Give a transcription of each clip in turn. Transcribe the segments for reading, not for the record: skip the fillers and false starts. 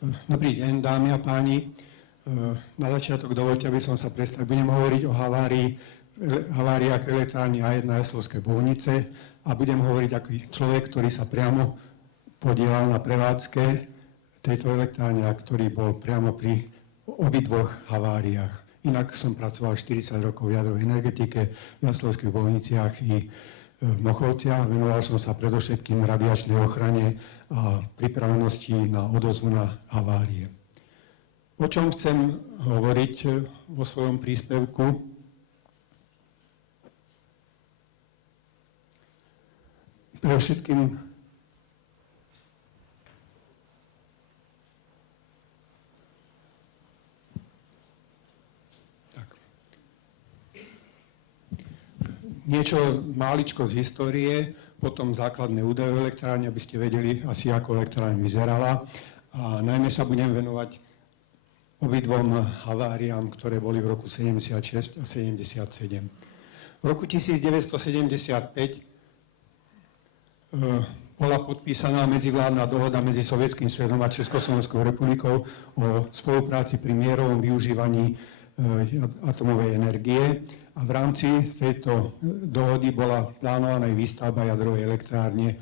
Dobrý deň, dámy a páni. Na začiatok dovoľte, aby som sa predstavil. Budem hovoriť o haváriách elektrárny A1 Jaslovské Bohunice a budem hovoriť ako človek, ktorý sa priamo podielal na prevádzke tejto elektrárne a ktorý bol priamo pri obidvoch haváriách. Inak som pracoval 40 rokov v jadrovej energetike v Jaslovských Bohuniciach i v Mochovciach. Venoval som sa predovšetkým radiačnej ochrane a pripravenosti na odozvu na havárie. O čom chcem hovoriť vo svojom príspevku? Predovšetkým niečo máličko z histórie, potom základné údaje o elektrárne, aby ste vedeli asi, ako elektrárne vyzerala. A najmä sa budem venovať obidvom haváriám, ktoré boli v roku 76 a 77. V roku 1975 bola podpísaná medzivládna dohoda medzi Sovietským sväzom a Československou republikou o spolupráci pri mierovom využívaní atomovej energie. A v rámci tejto dohody bola plánovaná aj výstavba jadrovej elektrárne,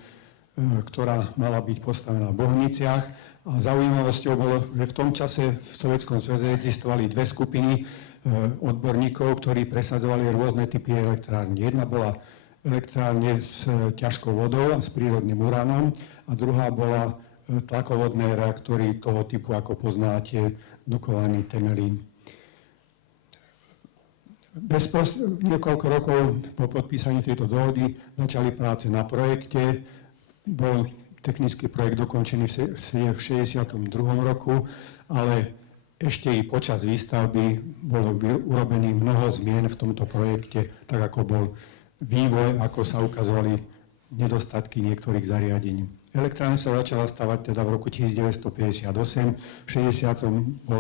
ktorá mala byť postavená v Bohuniciach. A zaujímavosťou bolo, že v tom čase v Sovietskom zväze existovali dve skupiny odborníkov, ktorí presadzovali rôzne typy elektrárne. Jedna bola elektrárne s ťažkou vodou a s prírodným uránom a druhá bola tlakovodné reaktory toho typu, ako poznáte, Dukovany, Temelín. Niekoľko rokov po podpísaní tejto dohody začali práce na projekte. Bol technický projekt dokončený v 62. roku, ale ešte i počas výstavby bolo urobený mnoho zmien v tomto projekte, tak ako bol vývoj, ako sa ukazovali nedostatky niektorých zariadení. Elektrárna sa začala stavať teda v roku 1958, v 60.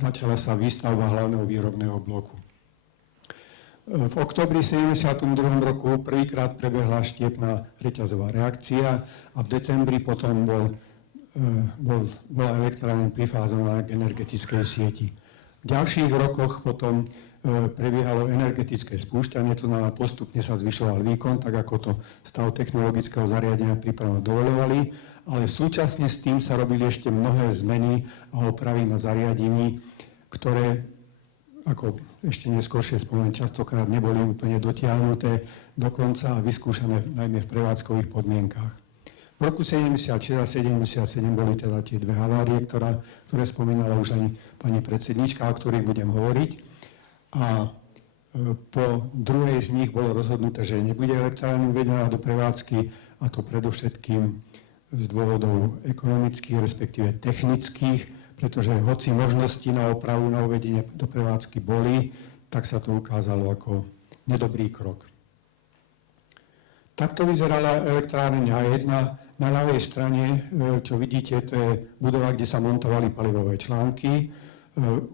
Začala sa výstavba hlavného výrobného bloku. V októbri 72. roku prvýkrát prebehla štiepna reťazová reakcia a v decembri potom bola elektrárna prifázovaná k energetickej sieti. V ďalších rokoch potom prebiehalo energetické spúšťanie, to znamená postupne sa zvyšoval výkon, tak ako to stav technologického zariadenia prípravne dovoľovali, ale súčasne s tým sa robili ešte mnohé zmeny a opravy na zariadení, ktoré, ako ešte neskôršie spomeniem, častokrát neboli úplne dotiahnuté do konca a vyskúšané najmä v prevádzkových podmienkách. V roku 76 a 77 boli teda tie dve havárie, ktoré spomínala už aj pani predsednička, o ktorých budem hovoriť. A po druhej z nich bolo rozhodnuté, že nebude elektrárna uvedená do prevádzky, a to predovšetkým z dôvodov ekonomických, respektíve technických, pretože hoci možnosti na opravu, na uvedenie do prevádzky boli, tak sa to ukázalo ako nedobrý krok. Takto vyzerala elektrárne A1. Na ľavej strane, čo vidíte, to je budova, kde sa montovali palivové články.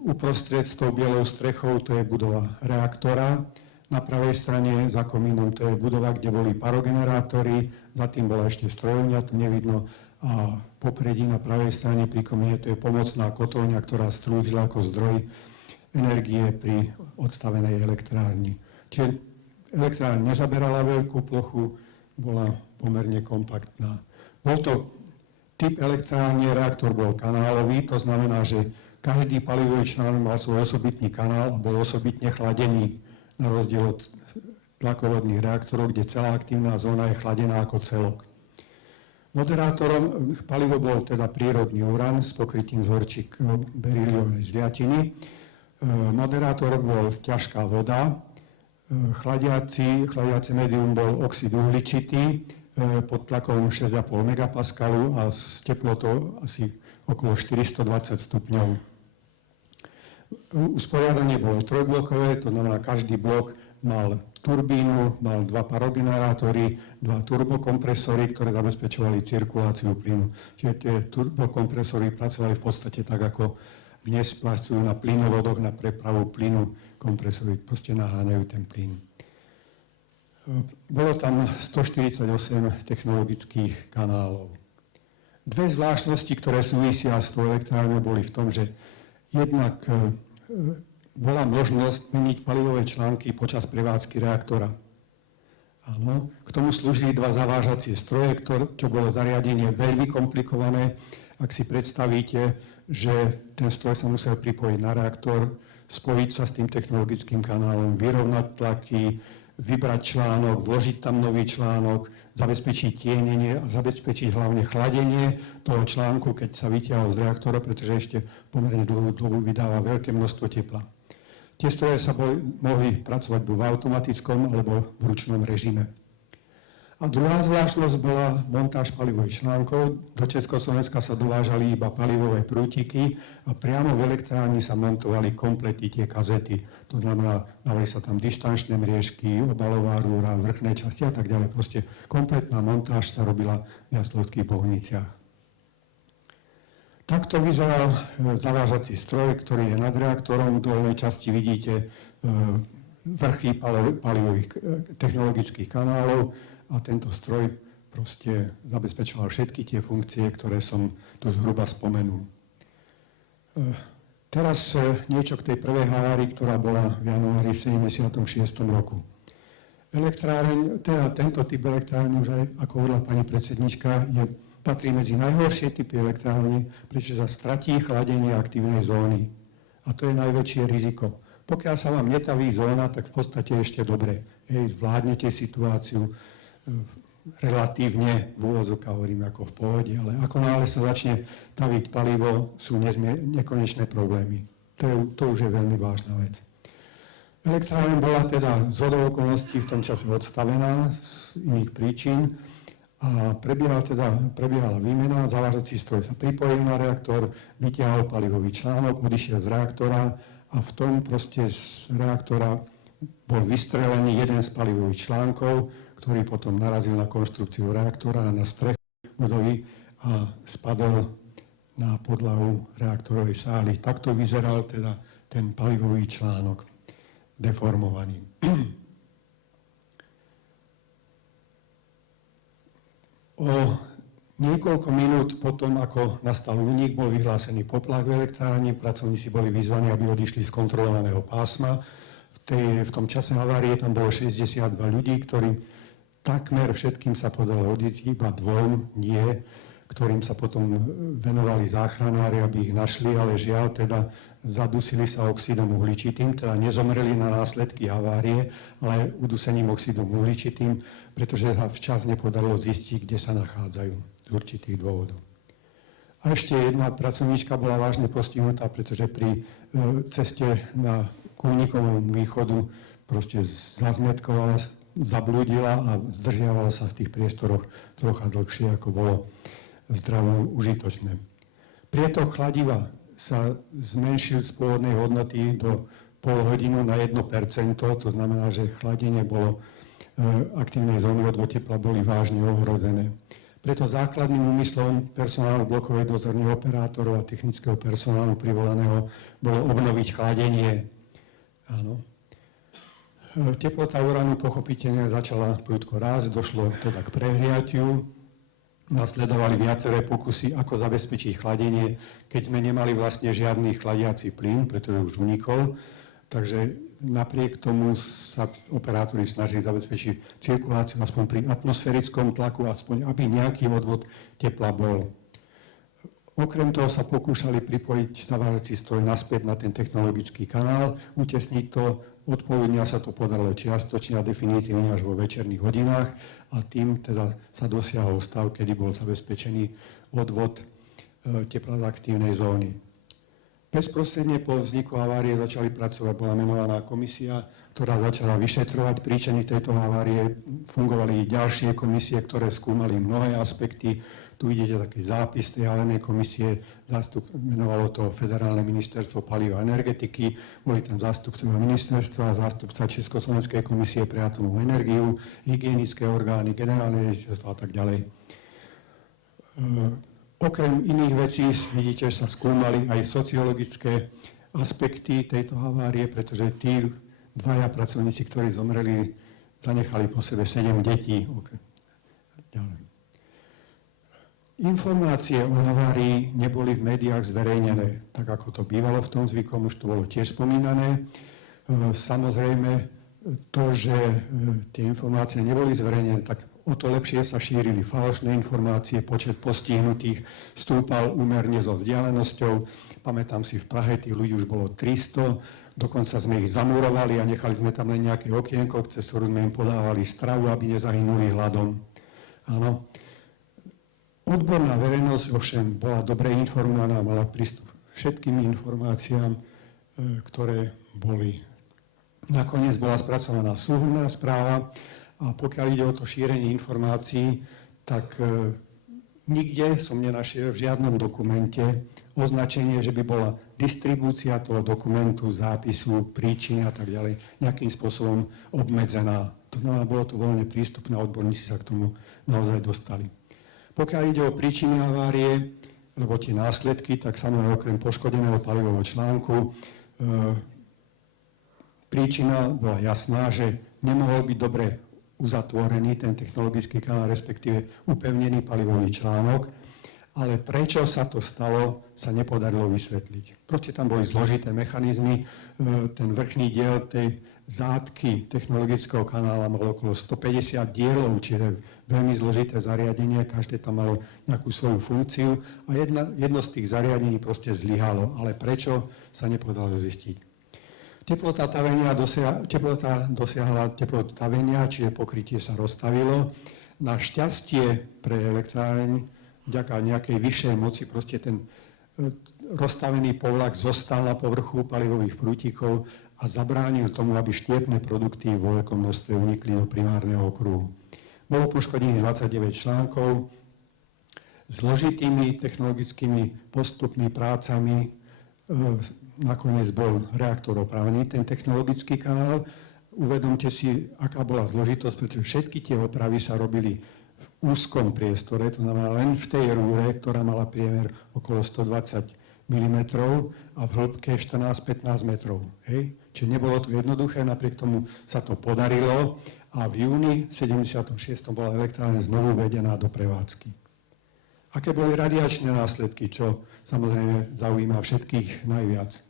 Uprostred s tou bielou strechou to je budova reaktora. Na pravej strane za komínom to je budova, kde boli parogenerátory. Za tým bola ešte strojovňa, tu nevidno. A popredí na pravej strane pri komíne to je pomocná kotolňa, ktorá slúžila ako zdroj energie pri odstavenej elektrárni. Čiže elektrárna nezaberala veľkú plochu, bola pomerne kompaktná. Bol to typ elektrárne, reaktor bol kanálový, to znamená, že každý palivový článok mal svoj osobitný kanál a bol osobitne chladený, na rozdiel od tlakovodných reaktorov, kde celá aktívna zóna je chladená ako celok. Moderátorom palivo bol teda prírodný urán s pokrytím z horčíkov beryliovej zliatiny. Moderátorom bol ťažká voda. Chladiace médium bol oxid uhličitý pod tlakom 6,5 megapascalu a s teplotou asi okolo 420 stupňov. Usporiadanie bolo trojblokové, to znamená, každý blok mal turbínu, mal dva parogenerátory, dva turbokompresory, ktoré zabezpečovali cirkuláciu plynu. Čiže tie turbokompresory pracovali v podstate tak, ako dnes pracujú na plynovodoch na prepravu plynu. Kompresory proste naháňajú ten plyn. Bolo tam 148 technologických kanálov. Dve zvláštnosti, ktoré súvisia s tou elektrárňou, boli v tom, že jednak bola možnosť meniť palivové články počas prevádzky reaktora. Áno, k tomu slúžili dva zavážacie stroje, čo bolo zariadenie veľmi komplikované. Ak si predstavíte, že ten stroj sa musel pripojiť na reaktor, spojiť sa s tým technologickým kanálom, vyrovnať tlaky, vybrať článok, vložiť tam nový článok, zabezpečiť tienenie a zabezpečiť hlavne chladenie toho článku, keď sa vytiahol z reaktora, pretože ešte pomerne dlhú dobu vydáva veľké množstvo tepla. Tie stroje sa mohli pracovať buď v automatickom alebo v ručnom režime. A druhá zvláštnosť bola montáž palivových článkov. Do Československa sa dovážali iba palivové prútiky a priamo v elektrárni sa montovali kompletne tie kazety. To znamená, dávali sa tam dištančné mriežky, obalová rúra, vrchné časti a tak ďalej. Proste kompletná montáž sa robila v Jaslovských Bohuniciach. Takto vyzeral zavážací stroj, ktorý je nad reaktorom. V dolnej časti vidíte vrchy palivových technologických kanálov a tento stroj proste zabezpečoval všetky tie funkcie, ktoré som tu zhruba spomenul. Teraz niečo k tej prvej havárii, ktorá bola v januári v 76. roku. Tento typ elektrárny, už aj ako hovorila pani predsednička, patrí medzi najhoršie typy elektrárny, pretože sa stratí chladenie aktívnej zóny. A to je najväčšie riziko. Pokiaľ sa vám netaví zóna, tak v podstate ešte dobre. Zvládnete situáciu relatívne, v úvodzovkách hovorím ako v pohode, ale ako náhle sa začne taviť palivo, sú nekonečné problémy. To už je veľmi vážna vec. Elektrárna bola teda z hodou okolností v tom čase odstavená z iných príčin a prebiehala výmena, zavážací stroj sa pripojil na reaktor, vytiahol palivový článok, odišiel z reaktora a v tom proste z reaktora bol vystrelený jeden z palivových článkov, ktorý potom narazil na konštrukciu reaktora, na strechu budovy a spadol na podlahu reaktorovej sály. Takto vyzeral teda ten palivový článok deformovaný. O niekoľko minút potom, ako nastal únik, bol vyhlásený poplach v elektrárni, pracovníci boli vyzvaní, aby odišli z kontrolovaného pásma. V tom čase havárie tam bolo 62 ľudí, ktorí takmer všetkým sa podalo odísť, iba dvom nie, ktorým sa potom venovali záchranári, aby ich našli, ale žiaľ teda zadusili sa oxidom uhličitým, teda nezomreli na následky havárie, ale udusením oxidom uhličitým, pretože sa včas nepodarilo zistiť, kde sa nachádzajú z určitých dôvodov. A ešte jedna pracovníčka bola vážne postihnutá, pretože pri ceste na Kúnikovom východu proste zazmetkovala, zablúdila a zdržiavala sa v tých priestoroch trocha dlhšie, ako bolo zdravo užitočné. Prietok chladiva sa zmenšil z pôvodnej hodnoty do pol hodinu na 1%, to znamená, že chladenie bolo, aktívne zóny odvod tepla boli vážne ohrozené. Preto základným úmyslom personálu blokovej dozorných operátorov a technického personálu privolaného bolo obnoviť chladenie. Áno. Teplota uránu pochopiteľne začala prudko rásť, došlo teda k prehriatiu, nasledovali viaceré pokusy, ako zabezpečiť chladenie, keď sme nemali vlastne žiadny chladiaci plyn, pretože už unikol. Takže napriek tomu sa operátori snažili zabezpečiť cirkuláciu aspoň pri atmosférickom tlaku, aspoň aby nejaký odvod tepla bol. Okrem toho sa pokúšali pripojiť zavážací stroj naspäť na ten technologický kanál, utesniť to. Od poludnia sa to podarilo čiastočne a definitívne až vo večerných hodinách a tým teda sa dosiahol stav, kedy bol zabezpečený odvod tepla z aktívnej zóny. Bezprostredne po vzniku havárie začali pracovať, bola menovaná komisia, ktorá začala vyšetrovať príčiny tejto havárie. Fungovali ďalšie komisie, ktoré skúmali mnohé aspekty. Tu vidíte taký zápis tej halenej komisie, menovalo to Federálne ministerstvo paliva a energetiky, boli tam zástupcovia ministerstva, zástupca Československej komisie pre atomovú energiu, hygienické orgány, generálne riaditeľstvo a tak ďalej. Okrem iných vecí vidíte, že sa skúmali aj sociologické aspekty tejto havárie, pretože tí dvaja pracovníci, ktorí zomreli, zanechali po sebe 7 detí. Ďalej. Informácie o havárii neboli v médiách zverejnené, tak ako to bývalo v tom zvykom, už to bolo tiež spomínané. Samozrejme, to, že tie informácie neboli zverejnené, tak o to lepšie sa šírili falošné informácie, počet postihnutých stúpal úmerne so vzdialenosťou. Pamätám si, v Prahe tých ľudí už bolo 300, dokonca sme ich zamurovali a nechali sme tam len nejaké okienko, cez ktorú sme im podávali stravu, aby nezahynuli hladom. Áno. Odborná verejnosť ovšem bola dobre informovaná, mala prístup k všetkým informáciám, ktoré boli. Nakoniec bola spracovaná súhrnná správa a pokiaľ ide o to šírenie informácií, tak nikde som nenašiel v žiadnom dokumente označenie, že by bola distribúcia toho dokumentu, zápisu, príčiny a tak ďalej nejakým spôsobom obmedzená. To znamená, bolo to voľne prístupné, odborníci sa k tomu naozaj dostali. Pokiaľ ide o príčiny havárie, lebo tie následky, tak samozrejme okrem poškodeného palivového článku, príčina bola jasná, že nemohol byť dobre uzatvorený ten technologický kanál, respektíve upevnený palivový článok, ale prečo sa to stalo, sa nepodarilo vysvetliť. Proste tam boli zložité mechanizmy, ten vrchný diel tej zátky technologického kanála mal okolo 150 dielov, čiže veľmi zložité zariadenie, každé tam malo nejakú svoju funkciu a jedno z tých zariadení proste zlyhalo. Ale prečo, sa nepodarilo zistiť. Teplota dosiahla teplotu tavenia, čiže pokrytie sa roztavilo. Na šťastie pre elektráreň, vďaka nejakej vyššej moci, proste ten rozstavený povlak zostal na povrchu palivových prútikov a zabránil tomu, aby štiepne produkty vo veľkom množstve unikli do primárneho okruhu. Bolo poškodených 29 článkov, zložitými technologickými postupmi, prácami, nakoniec bol reaktor opravený, ten technologický kanál. Uvedomte si, aká bola zložitosť, pretože všetky tie opravy sa robili v úzkom priestore, to znamená len v tej rúre, ktorá mala priemer okolo 120 mm a v hĺbke 14-15 metrov. Hej? Čiže nebolo to jednoduché, napriek tomu sa to podarilo a v júni 76. bola elektrárne znovu vedená do prevádzky. Aké boli radiačné následky, čo samozrejme zaujíma všetkých najviac?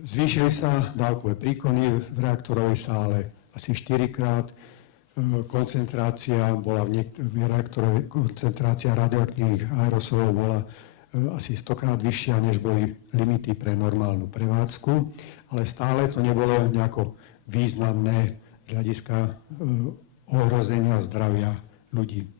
Zvýšili sa dávkové príkony v reaktorovej sále asi 4-krát. Koncentrácia bola v reaktoroch, koncentrácia radioaktívnych aerosolov bola asi 100-krát vyššia, než boli limity pre normálnu prevádzku, ale stále to nebolo nejako významné z hľadiska ohrozenia zdravia ľudí.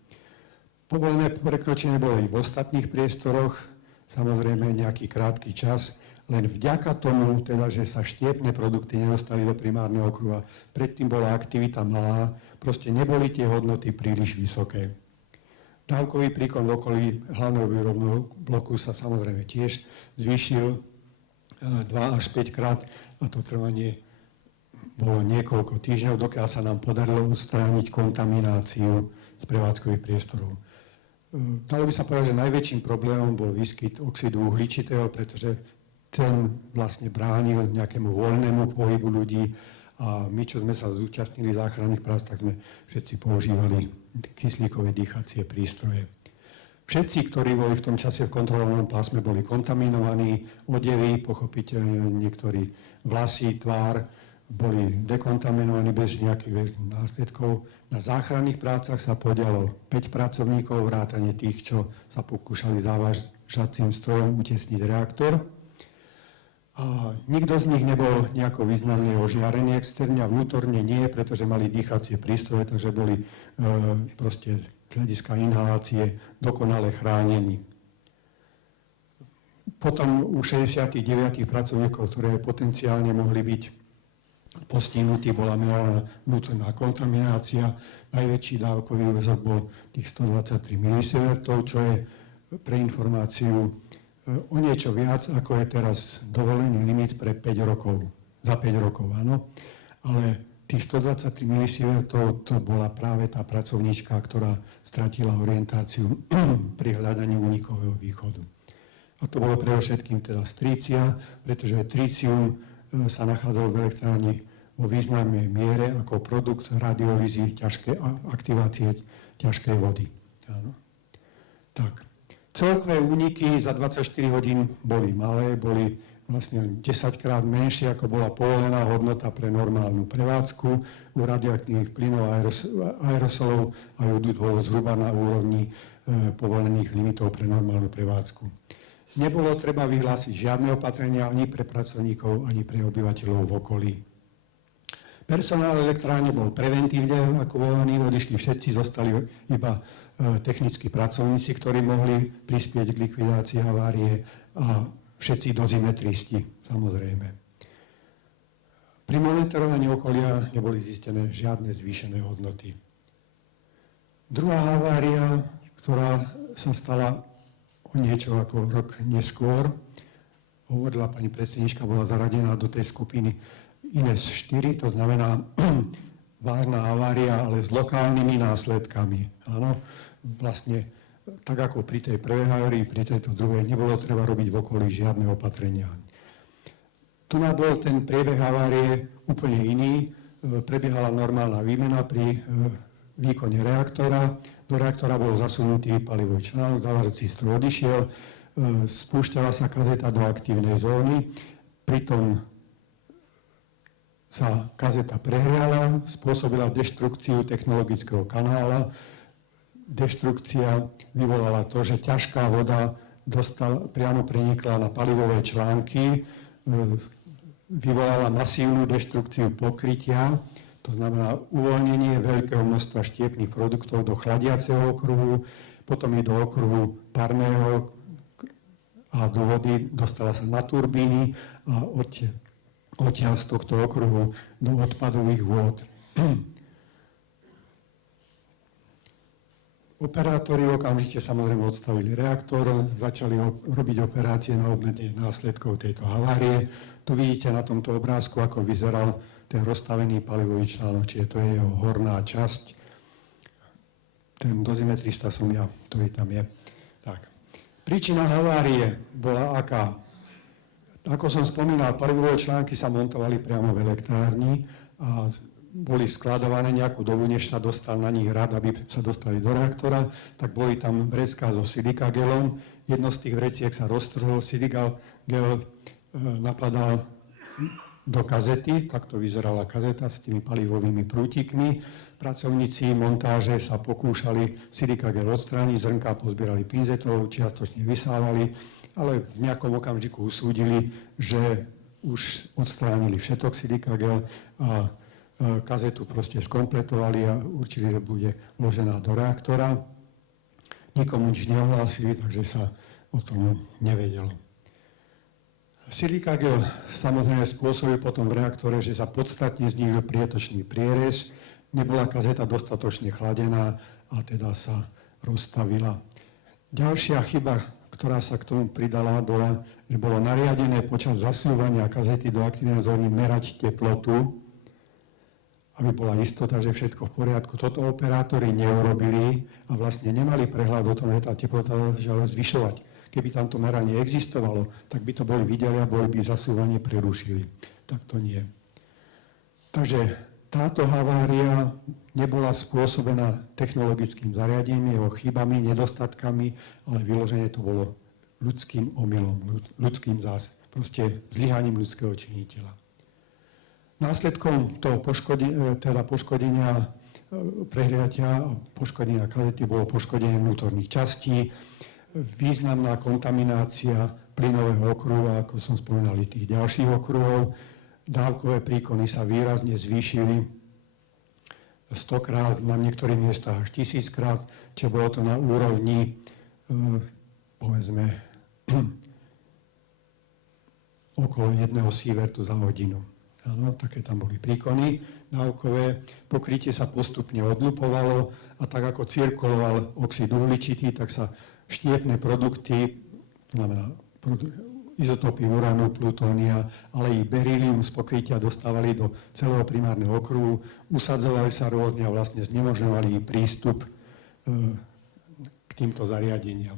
Povolené prekročenie bolo i v ostatných priestoroch, samozrejme nejaký krátky čas, len vďaka tomu, teda, že sa štiepne produkty nedostali do primárneho okruha, predtým bola aktivita malá, proste neboli tie hodnoty príliš vysoké. Dávkový príkon v okolí hlavného výrobného bloku sa samozrejme tiež zvýšil 2 až 5 krát a to trvanie bolo niekoľko týždňov, dokiaľ sa nám podarilo odstrániť kontamináciu z prevádzkových priestorov. Dalo by sa povedať, že najväčším problémom bol výskyt oxidu uhličitého, pretože ten vlastne bránil nejakému voľnému pohybu ľudí a my, čo sme sa zúčastnili záchranných prác, tak sme všetci používali kyslíkové dýchacie prístroje. Všetci, ktorí boli v tom čase v kontrolnom pásme, boli kontaminovaní, odevy, pochopiteľne niektorí vlasy, tvár, boli dekontaminovaní bez nejakých následkov. Na záchranných prácach sa podialo 5 pracovníkov, vrátane tých, čo sa pokúšali závažacím strojom utesniť reaktor. A nikto z nich nebol nejako významne ožiarený externe a vnútorne nie, pretože mali dýchacie prístroje, takže boli proste z hľadiska inhalácie dokonale chránení. Potom u 69 pracovníkov, ktoré potenciálne mohli byť postihnutí, bola menovaná vnútorná kontaminácia. Najväčší dávkový úväzok bol tých 123 milisievertov, čo je pre informáciu o niečo viac, ako je teraz dovolený limit pre 5 rokov. Za 5 rokov, áno. Ale tých 123 milisievertov to bola práve tá pracovníčka, ktorá stratila orientáciu pri hľadaní únikového východu. A to bolo predovšetkým teda strícia, pretože trícium sa nachádzalo v elektrárni vo významnej miere ako produkt radiolízy aktivácie ťažkej vody. Áno. Tak. Celkové úniky za 24 hodín boli malé, boli vlastne 10-krát menšie, ako bola povolená hodnota pre normálnu prevádzku. U radioaktívnych plynov a aerosolov a jodu bolo zhruba na úrovni povolených limitov pre normálnu prevádzku. Nebolo treba vyhlásiť žiadne opatrenia ani pre pracovníkov, ani pre obyvateľov v okolí. Personál elektrárne bol preventívne evakuovaný, odišli všetci, zostali iba technickí pracovníci, ktorí mohli prispieť k likvidácii havárie a všetci dozimetristi, samozrejme. Pri monitorovaní okolia neboli zistené žiadne zvýšené hodnoty. Druhá havária, ktorá sa stala o niečo ako rok neskôr, hovorila pani predsednička, bola zaradená do tej skupiny INES 4, to znamená vážna havária, ale s lokálnymi následkami. Áno, vlastne tak ako pri tej prvej havárii, pri tejto druhej nebolo treba robiť v okolí žiadne opatrenia. Tu bol ten priebeh havárie úplne iný. Prebiehala normálna výmena pri výkone reaktora. Do reaktora bol zasunutý palivový článok, zavážací stroj odišiel, spúšťala sa kazeta do aktívnej zóny, pritom sa kazeta prehriala, spôsobila deštrukciu technologického kanála. Deštrukcia vyvolala to, že ťažká voda priamo prenikla na palivové články, vyvolala masívnu deštrukciu pokrytia, to znamená uvoľnenie veľkého množstva štiepných produktov do chladiaceho okruhu, potom i do okruhu parného a do vody, dostala sa na turbíny a odtiaľ z tohto okruhu do odpadových vôd. Operátori okamžite samozrejme odstavili reaktor, začali robiť operácie na obmedzenie následkov tejto havárie. Tu vidíte na tomto obrázku, ako vyzeral ten rozstavený palivový článok, čiže to je jeho horná časť. Ten dozimetrista som ja, ktorý tam je. Tak. Príčina havárie bola aká? Ako som spomínal, palivové články sa montovali priamo v elektrárni a boli skladované nejakú dobu, než sa dostal na nich rad, aby sa dostali do reaktora, tak boli tam vrecká so silikagelom. Jedno z tých vreciek sa roztrhlo, silikagel napadal do kazety, takto vyzerala kazeta s tými palivovými prútikmi. Pracovníci montáže sa pokúšali silikagel odstrániť, zrnká pozbierali pinzetou, čiastočne vysávali, ale v nejakom okamžiku usúdili, že už odstránili všetok silikagel a kazetu proste skompletovali a určili, že bude vložená do reaktora. Nikomu nič neohlásili, takže sa o tom nevedelo. Silikagel samozrejme spôsobil potom v reaktore, že sa podstatne znížil prietočný prierez, nebola kazeta dostatočne chladená a teda sa rozstavila. Ďalšia chyba, ktorá sa k tomu pridala, bola, že bolo nariadené počas zasúvania kazety do aktívnej zóny merať teplotu, aby bola istota, že všetko v poriadku. Toto operátori neurobili a vlastne nemali prehľad o tom, že tá teplota začala zvyšovať. Keby tamto meranie existovalo, tak by to boli videli a boli by zasúvanie prerušili. Tak to nie. Takže táto havária nebola spôsobená technologickým zariadením, jeho chybami, nedostatkami, ale vyloženie to bolo ľudským omylom, ľudským proste zlyhaním ľudského činiteľa. Následkom toho poškodenia prehriatia a poškodenia kazety bolo poškodenie vnútorných častí, významná kontaminácia plynového okruhu, ako som spomínal, tých ďalších okruhov. Dávkové príkony sa výrazne zvýšili 100-krát, na niektorých miestach až 1000-krát, čiže bolo to na úrovni, povedzme, okolo 1 sievertu za hodinu. Áno, také tam boli príkony dávkové. Pokrytie sa postupne odlupovalo a tak ako cirkuloval oxid uhličitý, tak sa štiepne produkty, znamená izotopy uranu, plutónia, ale i berylium z pokrytia dostávali do celého primárneho okruhu, usadzovali sa rôzne a vlastne znemožňovali prístup k týmto zariadeniam.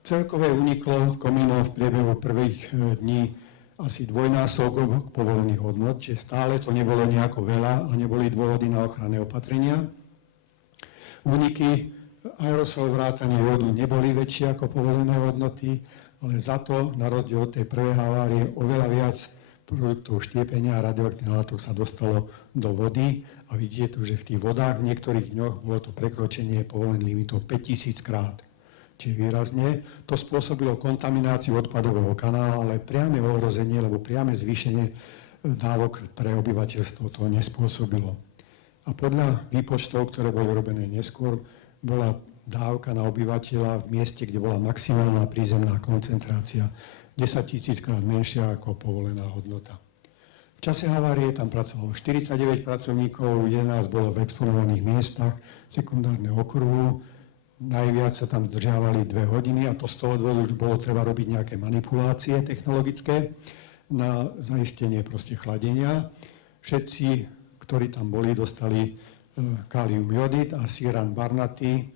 Celkové uniklo komínov v priebehu prvých dní asi dvojnásobok povolených hodnot, čiže stále to nebolo nejako veľa a neboli dôvody na ochranné opatrenia. Úniky aerosol vrátane jodu neboli väčšie ako povolené hodnoty, ale za to, na rozdiel od tej prvej havárie, oveľa viac produktov štiepenia a radioaktívnych látok sa dostalo do vody a vidíte tu, že v tých vodách v niektorých dňoch bolo to prekročenie povolených limitov 5000 krát. Čiže výrazne to spôsobilo kontamináciu odpadového kanála, ale priame ohrozenie, lebo priame zvýšenie dávok pre obyvateľstvo to nespôsobilo. A podľa výpočtov, ktoré boli robené neskôr, bola dávka na obyvateľa v mieste, kde bola maximálna prízemná koncentrácia 10 000 krát menšia ako povolená hodnota. V čase havárie tam pracovalo 49 pracovníkov, 11 bolo v exponovaných miestach sekundárneho okruhu, najviac sa tam zdržiavali 2 hodiny a to z toho dôvodu už bolo treba robiť nejaké manipulácie technologické na zaistenie proste chladenia. Všetci, ktorí tam boli, dostali kálium jodid a síran barnaty,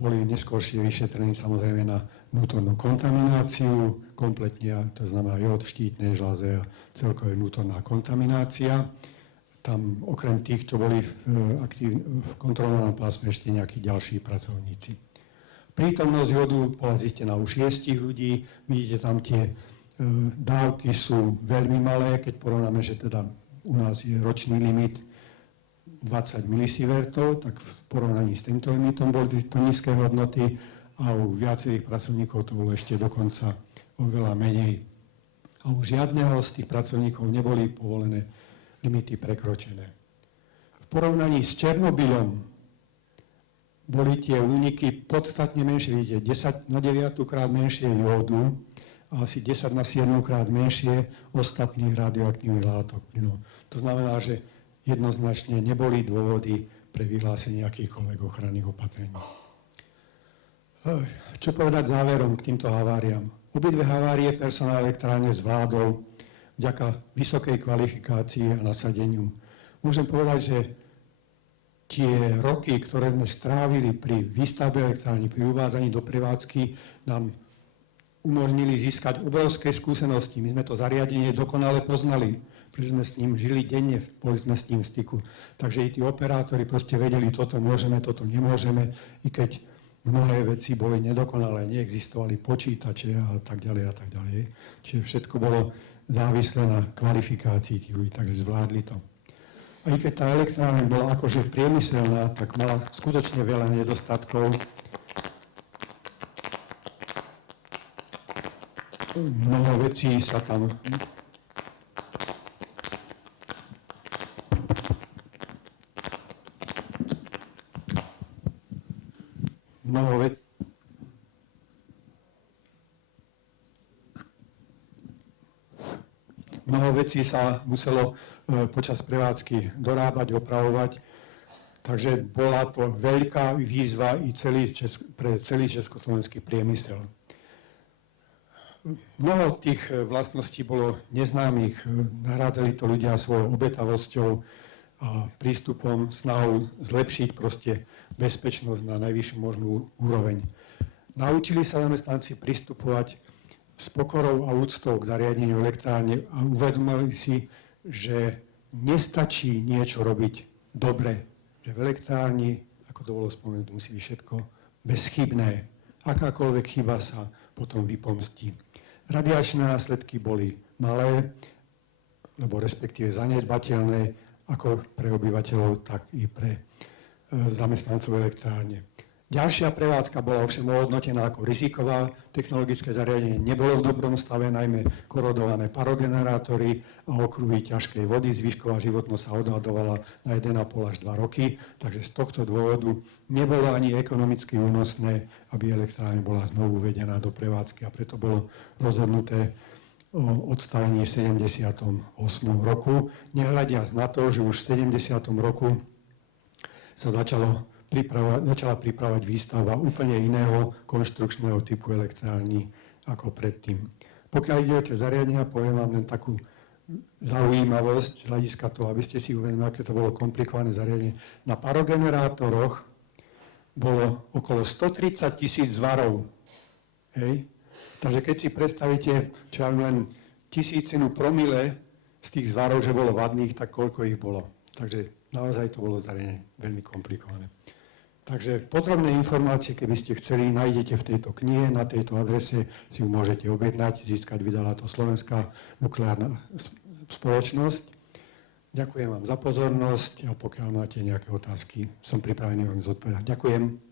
boli neskôršie vyšetrení samozrejme na vnútornú kontamináciu, kompletne, to znamená jód v štítnej žľaze a celková vnútorná kontaminácia. Tam okrem tých, čo boli v kontrolovanom pásme, ešte nejakí ďalší pracovníci. Prítomnosť jodu bola zistená u 6 ľudí. Vidíte, tam tie dávky sú veľmi malé, keď porovnáme, že teda u nás je ročný limit 20 milisivertov, tak v porovnaní s týmto limitom boli to nízke hodnoty a u viacerých pracovníkov to bolo ešte dokonca oveľa menej. A u žiadneho z tých pracovníkov neboli povolené limity prekročené. V porovnaní s Černobylom boli tie úniky podstatne menšie, vidíte, 10 na 9 krát menšie jódu a asi 10 na 7 krát menšie ostatných radioaktívnych látok. No, to znamená, že jednoznačne neboli dôvody pre vyhlásenie akýchkoľvek ochranných opatrení. Čo povedať záverom k týmto haváriám? Obidve havárie personál elektrárne zvládol vďaka vysokej kvalifikácii a nasadeniu. Môžem povedať, že tie roky, ktoré sme strávili pri výstavbe elektrárny, pri uvádzaní do prevádzky, nám umožnili získať obrovské skúsenosti. My sme to zariadenie dokonale poznali, pretože sme s ním žili denne, boli sme s ním v styku. Takže i tí operátori proste vedeli, toto môžeme, toto nemôžeme, i keď mnohé veci boli nedokonalé, neexistovali počítače a tak ďalej a tak ďalej. Čiže všetko bolo závislé na kvalifikácii tých ľudí, takže zvládli to. A i keď tá elektrárna bola akože priemyselná, tak mala skutočne veľa nedostatkov. Mnoho vecí sa tam mnoho vecí sa muselo počas prevádzky dorábať, opravovať. Takže bola to veľká výzva i pre celý československý priemysel. Mnoho tých vlastností bolo neznámych. Nahrádzali to ľudia svojou obetavosťou a prístupom, snahou zlepšiť proste bezpečnosť na najvyššiu možnú úroveň. Naučili sa zamestnanci pristupovať s pokorou a úctou k zariadeniu elektrárne a uvedomili si, že nestačí niečo robiť dobre. Že v elektrárni, ako to bolo spomenuté, musí byť všetko bezchybné. Akákoľvek chyba sa potom vypomstí. Radiačné následky boli malé, alebo respektíve zanedbateľné, ako pre obyvateľov, tak i pre zamestnancov elektrárne. Ďalšia prevádzka bola ovšem ohodnotená ako riziková. Technologické zariadenie nebolo v dobrom stave, najmä korodované parogenerátory a okruhy ťažkej vody. Zvyšková životnosť sa odhadovala na 1,5 až 2 roky, takže z tohto dôvodu nebolo ani ekonomicky únosné, aby elektrárne bola znovu uvedená do prevádzky a preto bolo rozhodnuté o odstavení v 78. roku. Nehľadiac na to, že už v 70. roku sa začala pripravať výstavba úplne iného konštrukčného typu elektrárny ako predtým. Pokiaľ ide o tie zariadenia, poviem vám len takú zaujímavosť z hľadiska toho, aby ste si uvedomili, aké to bolo komplikované zariadenie. Na parogenerátoroch bolo okolo 130 000 zvarov. Hej? Takže keď si predstavíte, čo len tisícinu promile z tých zvarov, že bolo vadných, tak koľko ich bolo. Takže naozaj to bolo zariadenie veľmi komplikované. Takže podrobné informácie, keby ste chceli, nájdete v tejto knihe, na tejto adrese si ju môžete objednať, získať, vydala to Slovenská nukleárna spoločnosť. Ďakujem vám za pozornosť a pokiaľ máte nejaké otázky, som pripravený vám zodpovedať. Ďakujem.